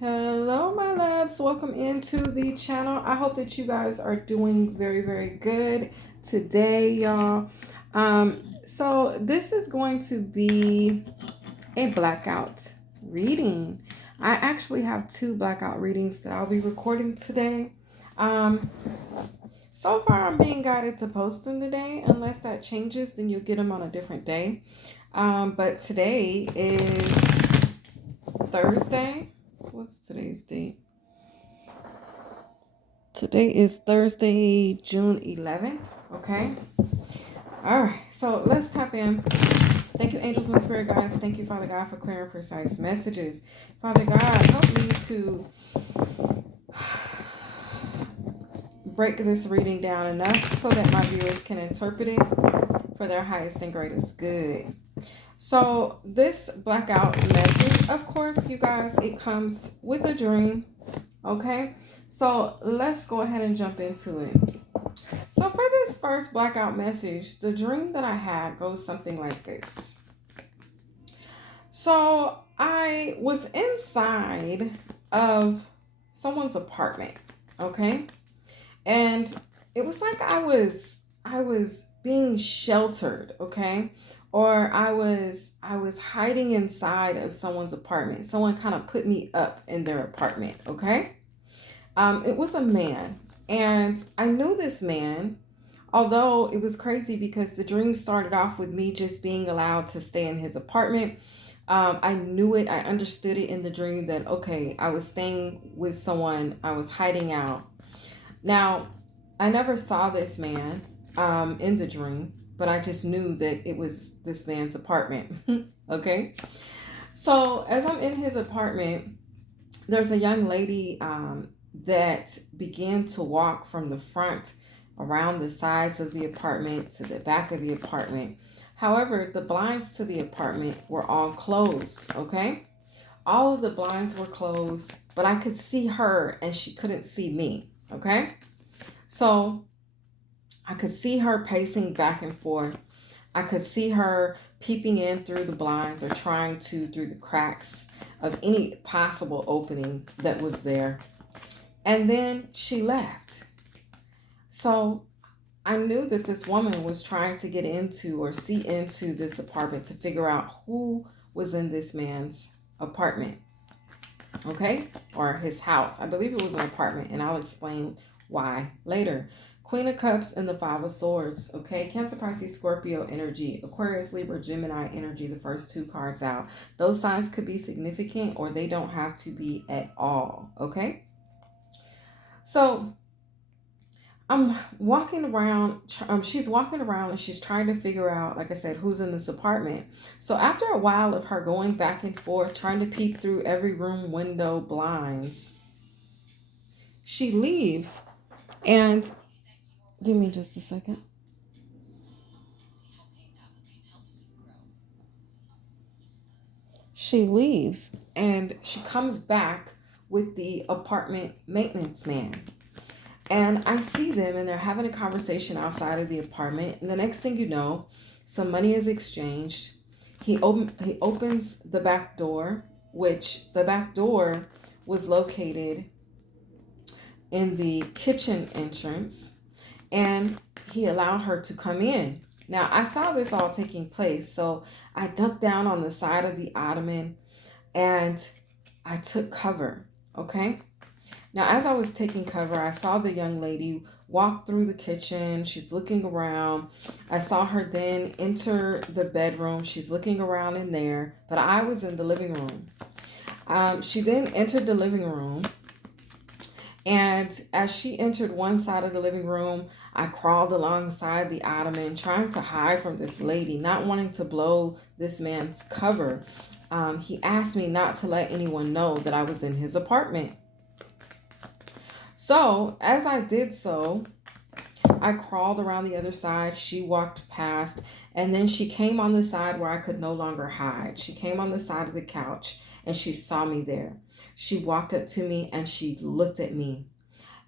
Hello, my loves. Welcome into the channel. I hope that you guys are doing very, very good today, y'all. So this is going to be a blackout reading. I actually have two blackout readings that I'll be recording today. Um, so far, I'm being guided to post them today. Unless that changes, then you'll get them on a different day. But today is Thursday. What's today's date? Today is Thursday, June 11th. Okay. All right. So let's tap in. Thank you, angels and spirit guides. Thank you, Father God, for clear and precise messages. Father God, help me to break this reading down enough so that my viewers can interpret it for their highest and greatest good. So this blackout message, of course, you guys, it comes with a dream. Okay. So let's go ahead and jump into it. So for this first blackout message, the dream that I had goes something like this. So I was inside of someone's apartment, okay? And it was like I was being sheltered, okay? Or I was hiding inside of someone's apartment. Someone kind of put me up in their apartment, okay? It was a man, and I knew this man, although it was crazy because the dream started off with me just being allowed to stay in his apartment. I knew it, I understood it in the dream that, okay, I was staying with someone, I was hiding out. Now, I never saw this man in the dream, but I just knew that it was this man's apartment. Okay, so as I'm in his apartment, there's a young lady that began to walk from the front around the sides of the apartment to the back of the apartment. However, the blinds to the apartment were all closed, okay? All of the blinds were closed, but I could see her and she couldn't see me, okay? So I could see her pacing back and forth. I could see her peeping in through the blinds or trying to through the cracks of any possible opening that was there. And then she left. So I knew that this woman was trying to get into or see into this apartment to figure out who was in this man's apartment, okay? Or his house. I believe it was an apartment, and I'll explain why later. Queen of Cups and the Five of Swords, okay? Cancer, Pisces, Scorpio energy, Aquarius, Libra, Gemini energy, the first two cards out. Those signs could be significant or they don't have to be at all, okay? So I'm walking around, she's walking around and she's trying to figure out, like I said, who's in this apartment. So after a while of her going back and forth, trying to peep through every room, window, blinds, she leaves. And give me just a second. She leaves and she comes back with the apartment maintenance man. And I see them and they're having a conversation outside of the apartment. And the next thing you know, some money is exchanged. He opens the back door, which the back door was located in the kitchen entrance, and he allowed her to come in. Now, I saw this all taking place, so I ducked down on the side of the ottoman and I took cover, okay? Now, as I was taking cover, I saw the young lady walk through the kitchen. She's looking around. I saw her then enter the bedroom. She's looking around in there, but I was in the living room. She then entered the living room, and as she entered one side of the living room, I crawled alongside the ottoman, trying to hide from this lady, not wanting to blow this man's cover. He asked me not to let anyone know that I was in his apartment. So, as I did so, I crawled around the other side. She walked past, and then she came on the side where I could no longer hide. She came on the side of the couch, and she saw me there. She walked up to me, and she looked at me.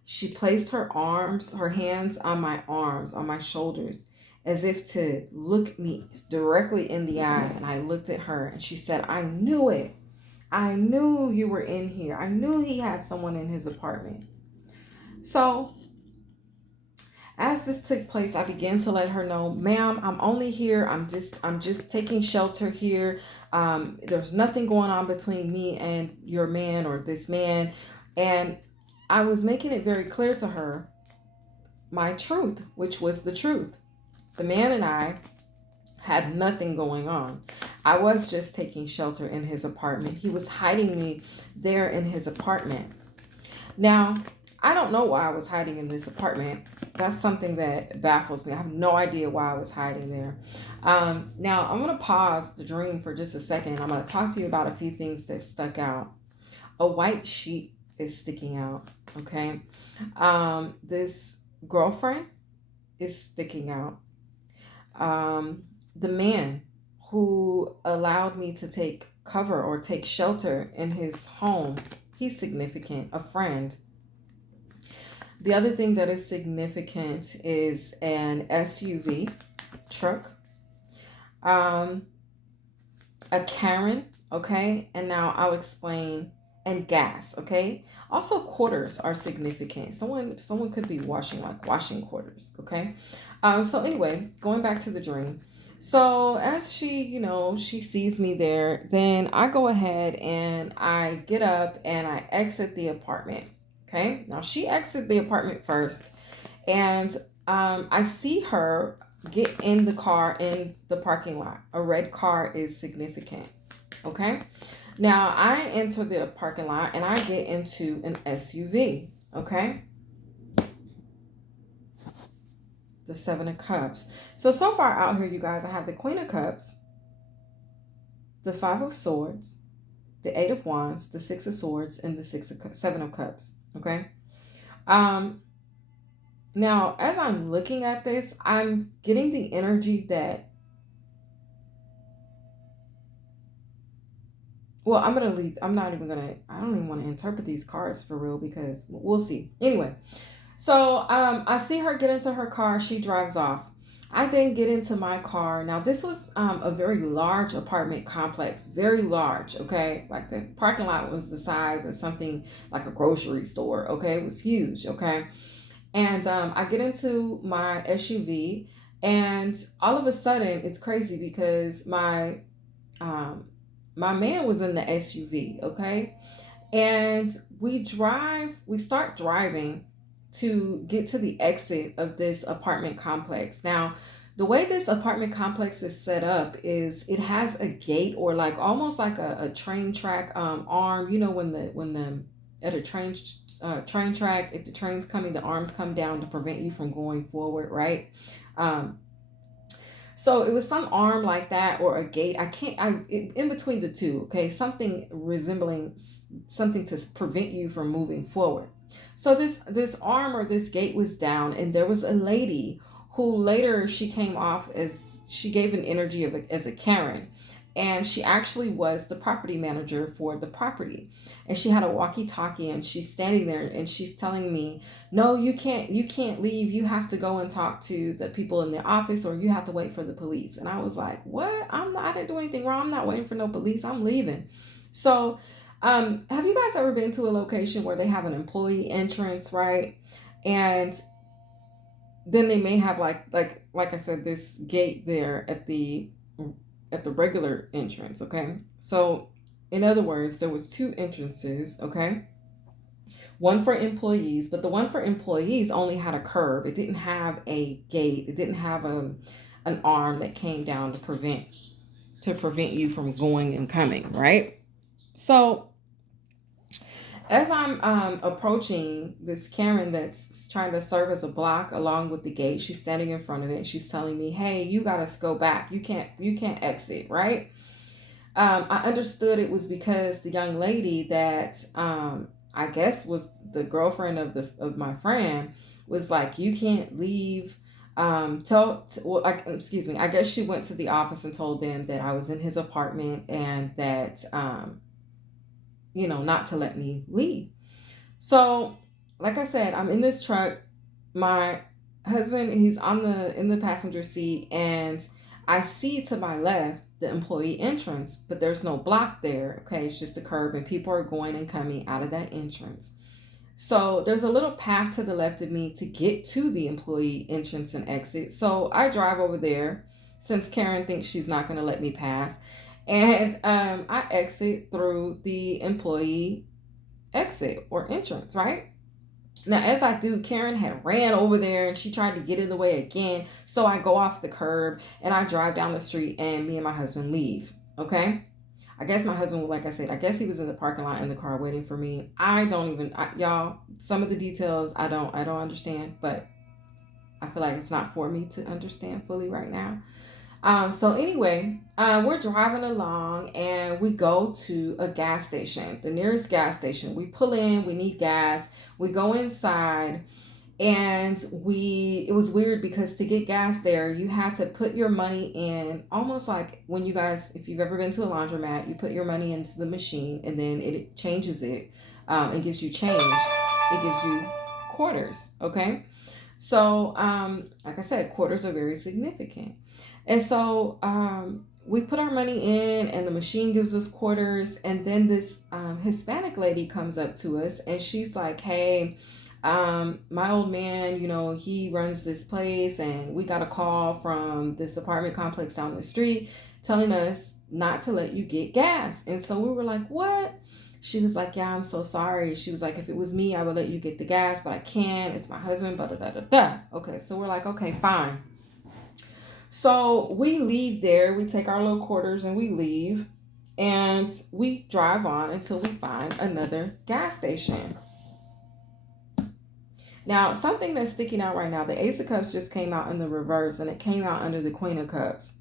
She placed her hands on my arms, on my shoulders, as if to look me directly in the eye. And I looked at her, and she said, "I knew it. I knew you were in here. I knew he had someone in his apartment. So as this took place, I began to let her know, ma'am, I'm only here. I'm just taking shelter here. There's nothing going on between me and your man or this man. And I was making it very clear to her my truth, which was the truth. The man and I had nothing going on. I was just taking shelter in his apartment. He was hiding me there in his apartment. Now, I don't know why I was hiding in this apartment. That's something that baffles me. I have no idea why I was hiding there. Now, I'm going to pause the dream for just a second. I'm going to talk to you about a few things that stuck out. A white sheet is sticking out, okay? This girlfriend is sticking out. The man who allowed me to take cover or take shelter in his home, he's significant. A friend. The other thing that is significant is an SUV truck, a Karen, okay? And now I'll explain, and gas, okay? Also quarters are significant. Someone could be washing quarters, okay? So anyway, going back to the dream. So as she sees me there, then I go ahead and I get up and I exit the apartment. Okay. Now she exited the apartment first, and I see her get in the car in the parking lot. A red car is significant. Okay. Now I enter the parking lot and I get into an SUV. Okay. The Seven of Cups. So far out here, you guys, I have the Queen of Cups, the Five of Swords, the Eight of Wands, the Six of Swords, and the Seven of Cups. Okay. Now, as I'm looking at this, I'm getting the energy that, well, I'm going to leave. I don't even want to interpret these cards for real because we'll see. Anyway, so I see her get into her car. She drives off. I then get into my car. Now, this was a very large apartment complex, very large, okay? Like the parking lot was the size of something like a grocery store, okay? It was huge, okay? And I get into my SUV, and all of a sudden, it's crazy because um, my man was in the SUV, okay? And we start driving to get to the exit of this apartment complex. Now, the way this apartment complex is set up is it has a gate, or like almost like a train track arm. You know, when the at a train track, if the train's coming, the arms come down to prevent you from going forward, right? Um, so it was some arm like that or a gate. In between the two, okay? Something resembling something to prevent you from moving forward. So this arm or this gate was down, and there was a lady who later she came off as, she gave an energy as a Karen, and she actually was the property manager for the property. And she had a walkie-talkie, and she's standing there and she's telling me, no, you can't leave. You have to go and talk to the people in the office, or you have to wait for the police. And I was like, what? I didn't do anything wrong. I'm not waiting for no police. I'm leaving. So have you guys ever been to a location where they have an employee entrance, right? And then they may have like I said, this gate there at the regular entrance, okay? So in other words, there was two entrances, okay? One for employees, but the one for employees only had a curb. It didn't have a gate. It didn't have an arm that came down to prevent you from going and coming, right? So as I'm approaching this Karen that's trying to serve as a block along with the gate, she's standing in front of it and she's telling me, hey, you gotta go back. You can't exit, right? I understood it was because the young lady that I guess was the girlfriend of my friend was like, you can't leave. Excuse me. I guess she went to the office and told them that I was in his apartment and that not to let me leave. So, like I said, I'm in this truck. My husband, he's in the passenger seat, and I see to my left the employee entrance, but there's no block there. Okay, it's just a curb, and people are going and coming out of that entrance. So there's a little path to the left of me to get to the employee entrance and exit. So I drive over there since Karen thinks she's not going to let me pass. And I exit through the employee exit or entrance, right? Now, as I do, Karen had ran over there and she tried to get in the way again. So I go off the curb and I drive down the street and me and my husband leave. Okay. I guess my husband, like I said, I guess he was in the parking lot in the car waiting for me. I don't even, y'all, some of the details I don't understand, but I feel like it's not for me to understand fully right now. So anyway, we're driving along and we go to a gas station, the nearest gas station. We pull in, we need gas, we go inside, and it was weird because to get gas there, you had to put your money in, almost like when you guys, if you've ever been to a laundromat, you put your money into the machine and then it changes it, and gives you change. It gives you quarters, okay? So, like I said, quarters are very significant. And so we put our money in and the machine gives us quarters. And then this Hispanic lady comes up to us and she's like, hey, my old man, he runs this place and we got a call from this apartment complex down the street telling us not to let you get gas. And so we were like, what? She was like, yeah, I'm so sorry. She was like, if it was me, I would let you get the gas, but I can't. It's my husband, blah, blah, blah, blah. Okay, so we're like, okay, fine. So we leave there. We take our little quarters and we leave. And we drive on until we find another gas station. Now, something that's sticking out right now, the Ace of Cups just came out in the reverse and it came out under the Queen of Cups.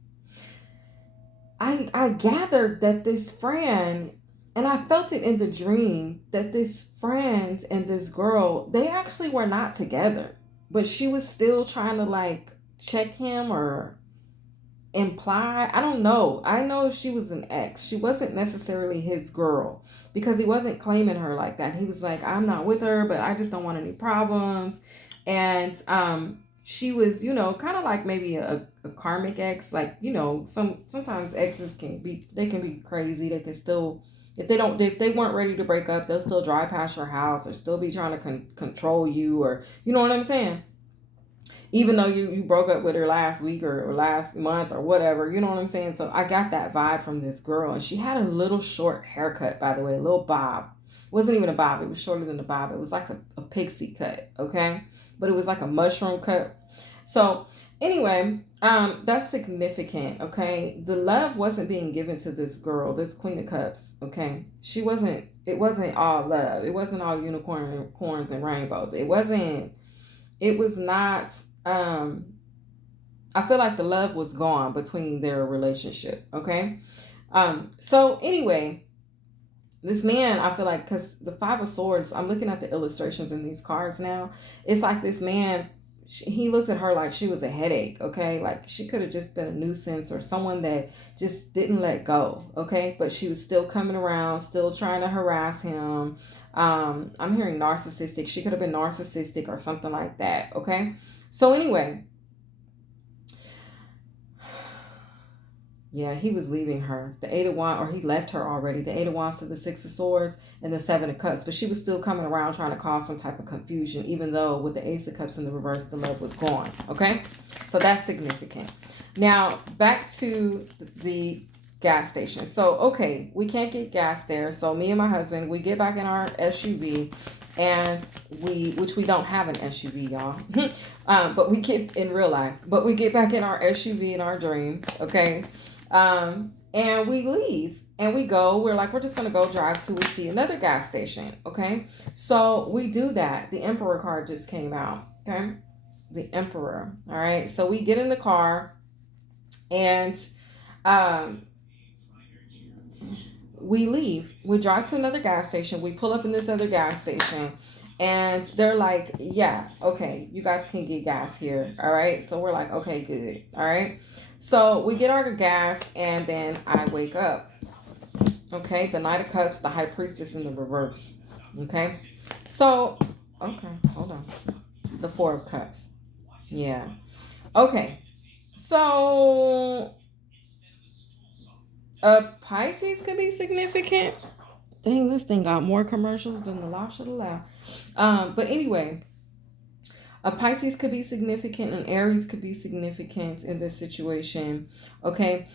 I gathered that this friend, and I felt it in the dream, that this friend and this girl, they actually were not together. But she was still trying to like check him or imply. I don't know. I know she was an ex. She wasn't necessarily his girl because he wasn't claiming her like that. He was like, I'm not with her, but I just don't want any problems. And she was, kind of like maybe a karmic ex. Like, sometimes exes can be crazy. They can still, if they weren't ready to break up, they'll still drive past your house or still be trying to control you, or you know what I'm saying? Even though you broke up with her last week or last month or whatever, you know what I'm saying? So I got that vibe from this girl. And she had a little short haircut, by the way, a little bob. It wasn't even a bob. It was shorter than a bob. It was like a pixie cut, okay? But it was like a mushroom cut. So anyway, that's significant, okay? The love wasn't being given to this girl, this Queen of Cups, okay? It wasn't all love. It wasn't all unicorns and rainbows. It was not, I feel like the love was gone between their relationship, okay? So anyway, this man, I feel like, because the Five of Swords, I'm looking at the illustrations in these cards now. It's like this man, he looks at her like she was a headache, okay? Like she could have just been a nuisance or someone that just didn't let go, okay? But she was still coming around, still trying to harass him. I'm hearing narcissistic. She could have been narcissistic or something like that, okay? So anyway, yeah, he was leaving her. The Eight of Wands, or he left her already. The Eight of Wands to the Six of Swords and the Seven of Cups. But she was still coming around trying to cause some type of confusion, even though with the Ace of Cups in the reverse, the love was gone. Okay? So that's significant. Now, back to the gas station. So, okay, we can't get gas there. So me and my husband, we get back in our SUV and which we don't have an SUV, y'all. But we get in real life. But we get back in our SUV in our dream. Okay? And we leave and we go, we're like, we're just going to go drive till we see another gas station. Okay. So we do that. The Emperor card just came out. Okay. The Emperor. All right. So we get in the car and, we leave, we drive to another gas station. We pull up in this other gas station and they're like, yeah, okay, you guys can get gas here. All right. So we're like, okay, good. All right. So we get our gas and then I wake up. Okay. The Knight of Cups, the High Priestess in the reverse. Okay. So, okay, hold on. The Four of Cups. Yeah. Okay. So Pisces could be significant. Dang, this thing got more commercials than the law should allow. But anyway, a Pisces could be significant, and Aries could be significant in this situation. Okay.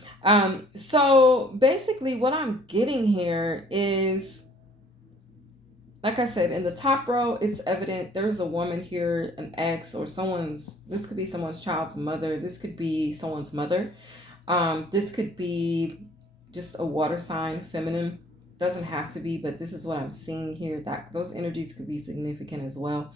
So basically, what I'm getting here is, like I said, in the top row, it's evident there's a woman here, an ex, or this could be someone's child's mother. This could be someone's mother. This could be just a water sign, feminine. Doesn't have to be, but this is what I'm seeing here. That those energies could be significant as well.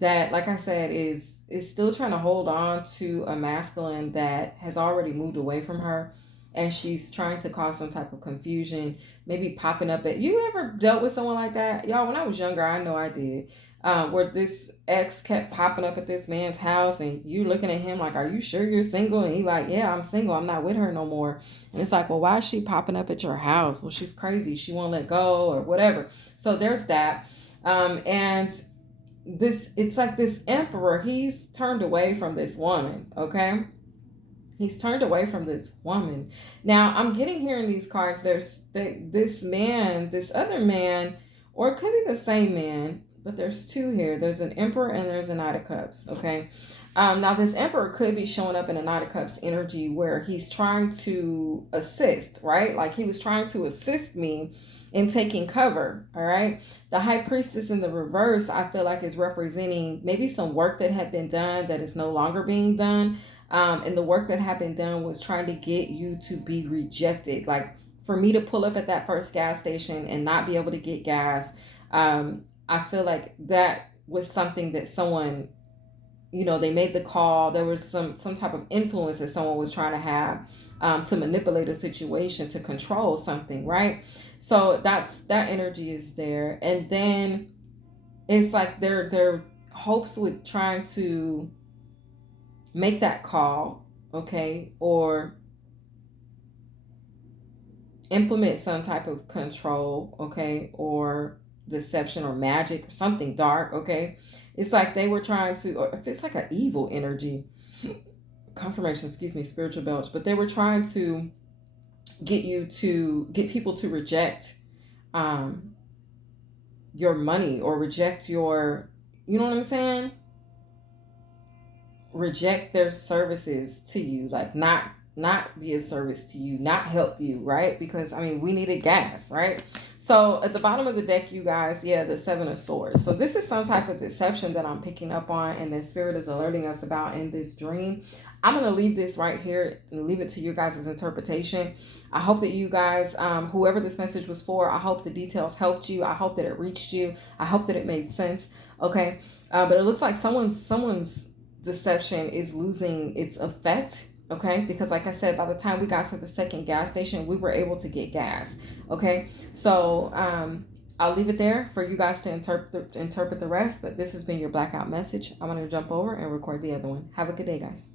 That, like I said, is still trying to hold on to a masculine that has already moved away from her, and she's trying to cause some type of confusion, maybe popping up at you. Ever dealt with someone like that? Y'all, when I was younger, I know I did. Where this ex kept popping up at this man's house, and you looking at him like, are you sure you're single? And he like, yeah, I'm single, I'm not with her no more. And it's like, well, why is she popping up at your house? Well, she's crazy, she won't let go, or whatever. So there's that. And it's like this emperor, he's turned away from this woman. Okay, he's turned away from this woman. Now I'm getting here in these cards, this man, this other man, or it could be the same man, but there's two here. There's an emperor and there's a knight of cups. Okay. Now this emperor could be showing up in a knight of cups energy where he's trying to assist, right? Like he was trying to assist me in taking cover. All right. The high priestess in the reverse, I feel like, is representing maybe some work that had been done that is no longer being done. And the work that had been done was trying to get you to be rejected. Like for me to pull up at that first gas station and not be able to get gas. I feel like that was something that someone, they made the call. There was some type of influence that someone was trying to have to manipulate a situation, to control something, right? So that energy is there. And then it's like their hopes with trying to make that call, okay, or implement some type of control, okay, or deception or magic or something dark, okay. It's like they were trying to, or if it's like an evil energy, confirmation, excuse me, spiritual belch, but they were trying to get people to reject your money, or reject your, you know what I'm saying, reject their services to you, like not be of service to you, not help you, right? Because I mean, we needed gas, right? So at the bottom of the deck, you guys, the Seven of Swords. So this is some type of deception that I'm picking up on, and the spirit is alerting us about in this dream. I'm going to leave this right here and leave it to your guys' interpretation. I hope that you guys, whoever this message was for, I hope the details helped you. I hope that it reached you. I hope that it made sense. Okay. But it looks like someone's deception is losing its effect. Okay, because like I said, by the time we got to the second gas station, we were able to get gas. Okay, so I'll leave it there for you guys to interpret the rest. But this has been your blackout message. I'm going to jump over and record the other one. Have a good day, guys.